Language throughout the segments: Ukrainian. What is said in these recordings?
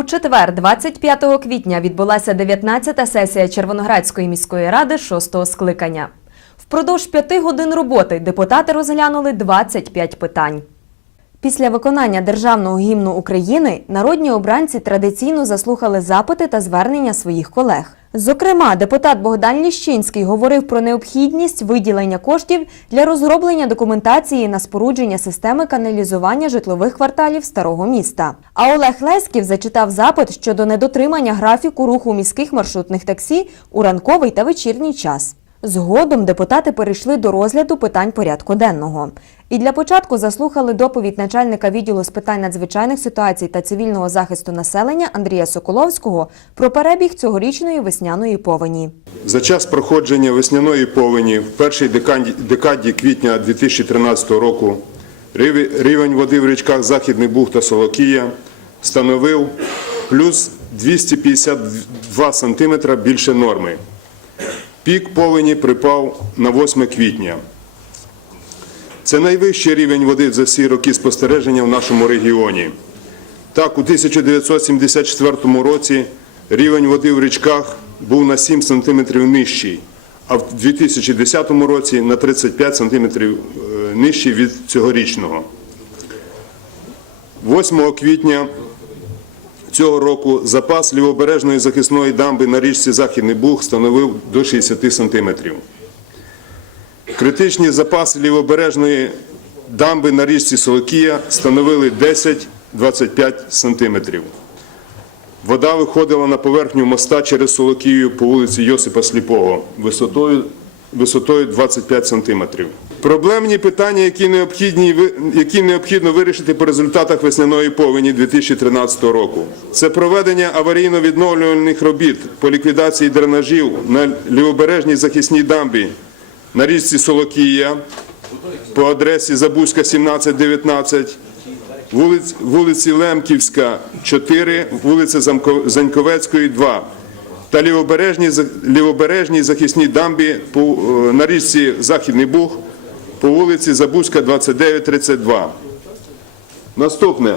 У четвер, 25 квітня, відбулася 19-та сесія Червоноградської міської ради 6-го скликання. Впродовж п'яти годин роботи депутати розглянули 25 питань. Після виконання державного гімну України народні обранці традиційно заслухали запити та звернення своїх колег. Зокрема, депутат Богдан Ліщинський говорив про необхідність виділення коштів для розроблення документації на спорудження системи каналізування житлових кварталів старого міста. А Олег Леськів зачитав запит щодо недотримання графіку руху міських маршрутних таксі у ранковий та вечірній час. Згодом депутати перейшли до розгляду питань порядку денного. І для початку заслухали доповідь начальника відділу з питань надзвичайних ситуацій та цивільного захисту населення Андрія Соколовського про перебіг цьогорічної весняної повені. За час проходження весняної повені в першій декаді, квітня 2013 року рівень- води в річках Західний Буг та Солокія становив плюс 252 см більше норми. Пік повені припав на 8 квітня. Це найвищий рівень води за всі роки спостереження в нашому регіоні. Так, у 1974 році рівень води в річках був на 7 см нижчий, а в 2010 році на 35 см нижчий від цьогорічного. 8 квітня цього року запас лівобережної захисної дамби на річці Західний Буг становив до 60 см. Критичні запаси лівобережної дамби на річці Солокія становили 10-25 сантиметрів. Вода виходила на поверхню моста через Солокію по вулиці Йосипа Сліпого висотою, висотою 25 сантиметрів. Проблемні питання, які, необхідні, які необхідно вирішити по результатах весняної повені 2013 року. Це проведення аварійно-відновлювальних робіт по ліквідації дренажів на лівобережній захисній дамбі на річці Солокія по адресі Забузька 1719, вулиць, вулиці Лемківська 4, вулиця Заньковецької 2 та лівобережній, лівобережній захисній дамбі е, на річці Західний Буг по вулиці Забузька 2932. Наступне.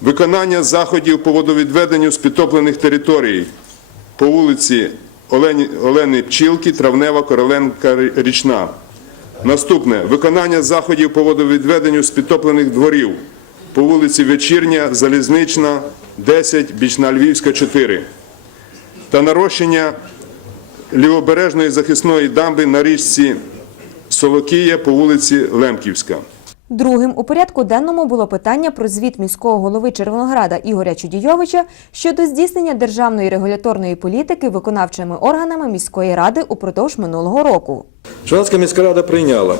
Виконання заходів по водовідведенню з підтоплених територій по вулиці Олені, Олени Пчілки, Травнева, Короленка, Річна. Наступне виконання заходів по водовідведенню з підтоплених дворів по вулиці Вечірня, Залізнична, 10, Бічна Львівська, 4. Та нарощення лівобережної захисної дамби на річці Солокія по вулиці Лемківська. Другим у порядку денному було питання про звіт міського голови Червонограда Ігоря Чудійовича щодо здійснення державної регуляторної політики виконавчими органами міської ради упродовж минулого року. Червонська міська рада прийняла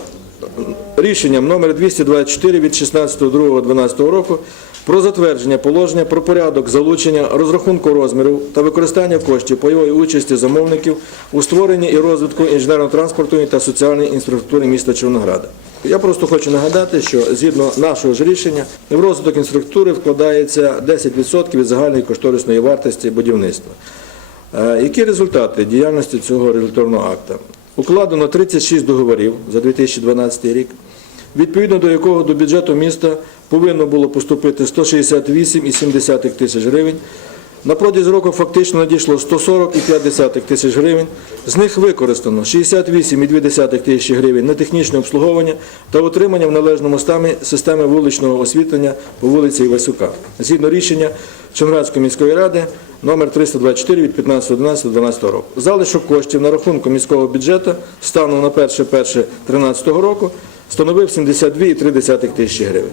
рішенням номер 224 від 16.02.12 року про затвердження положення про порядок залучення розрахунку розмірів та використання коштів пайової участі замовників у створенні і розвитку інженерно-транспортної та соціальної інфраструктури міста Червонограда. Я просто хочу нагадати, що згідно нашого ж рішення в розвиток інфраструктури вкладається 10% від загальної кошторисної вартості будівництва. Е, Які результати діяльності цього регуляторного акта? Укладено 36 договорів за 2012 рік, відповідно до якого до бюджету міста повинно було поступити 168,7 тисяч гривень. На протязі року фактично надійшло 140,5 тисяч гривень. З них використано 68,2 тисячі гривень на технічне обслуговування та утримання в належному стані системи вуличного освітлення по вулиці Івасюка. Згідно рішення Чонградської міської ради номер 324 від 15.11.12 року. Залишок коштів на рахунку міського бюджету станом на 1.1.13 року становив 72,3 тисячі гривень.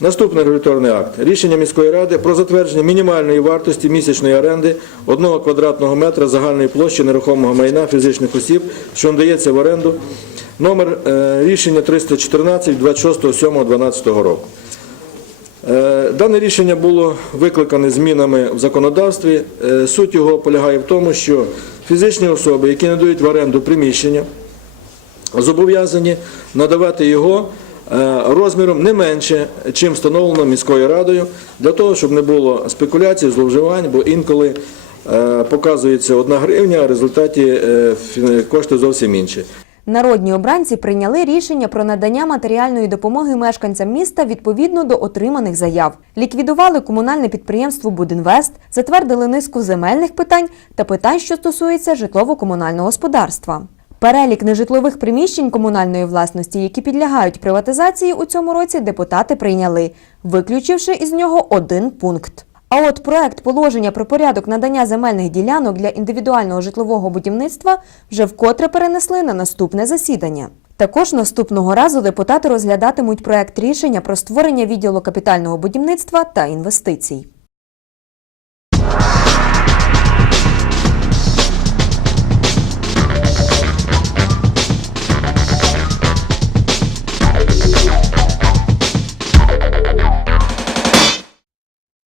Наступний регуляторний акт. Рішення міської ради про затвердження мінімальної вартості місячної оренди 1 квадратного метра загальної площі нерухомого майна фізичних осіб, що надається в оренду. Номер е, рішення 314 від 26.07.12 року. Е, Дане рішення було викликане змінами в законодавстві. Е, Суть його полягає в тому, що фізичні особи, які надають в оренду приміщення, зобов'язані надавати його розміром не менше, чим встановлено міською радою, для того, щоб не було спекуляцій, зловживань, бо інколи е, показується одна гривня, а в результаті е, кошти зовсім інші. Народні обранці прийняли рішення про надання матеріальної допомоги мешканцям міста відповідно до отриманих заяв. Ліквідували комунальне підприємство Будінвест, затвердили низку земельних питань та питань, що стосуються житлово-комунального господарства. Перелік нежитлових приміщень комунальної власності, які підлягають приватизації у цьому році, депутати прийняли, виключивши із нього один пункт. А от проект положення про порядок надання земельних ділянок для індивідуального житлового будівництва вже вкотре перенесли на наступне засідання. Також наступного разу депутати розглядатимуть проект рішення про створення відділу капітального будівництва та інвестицій.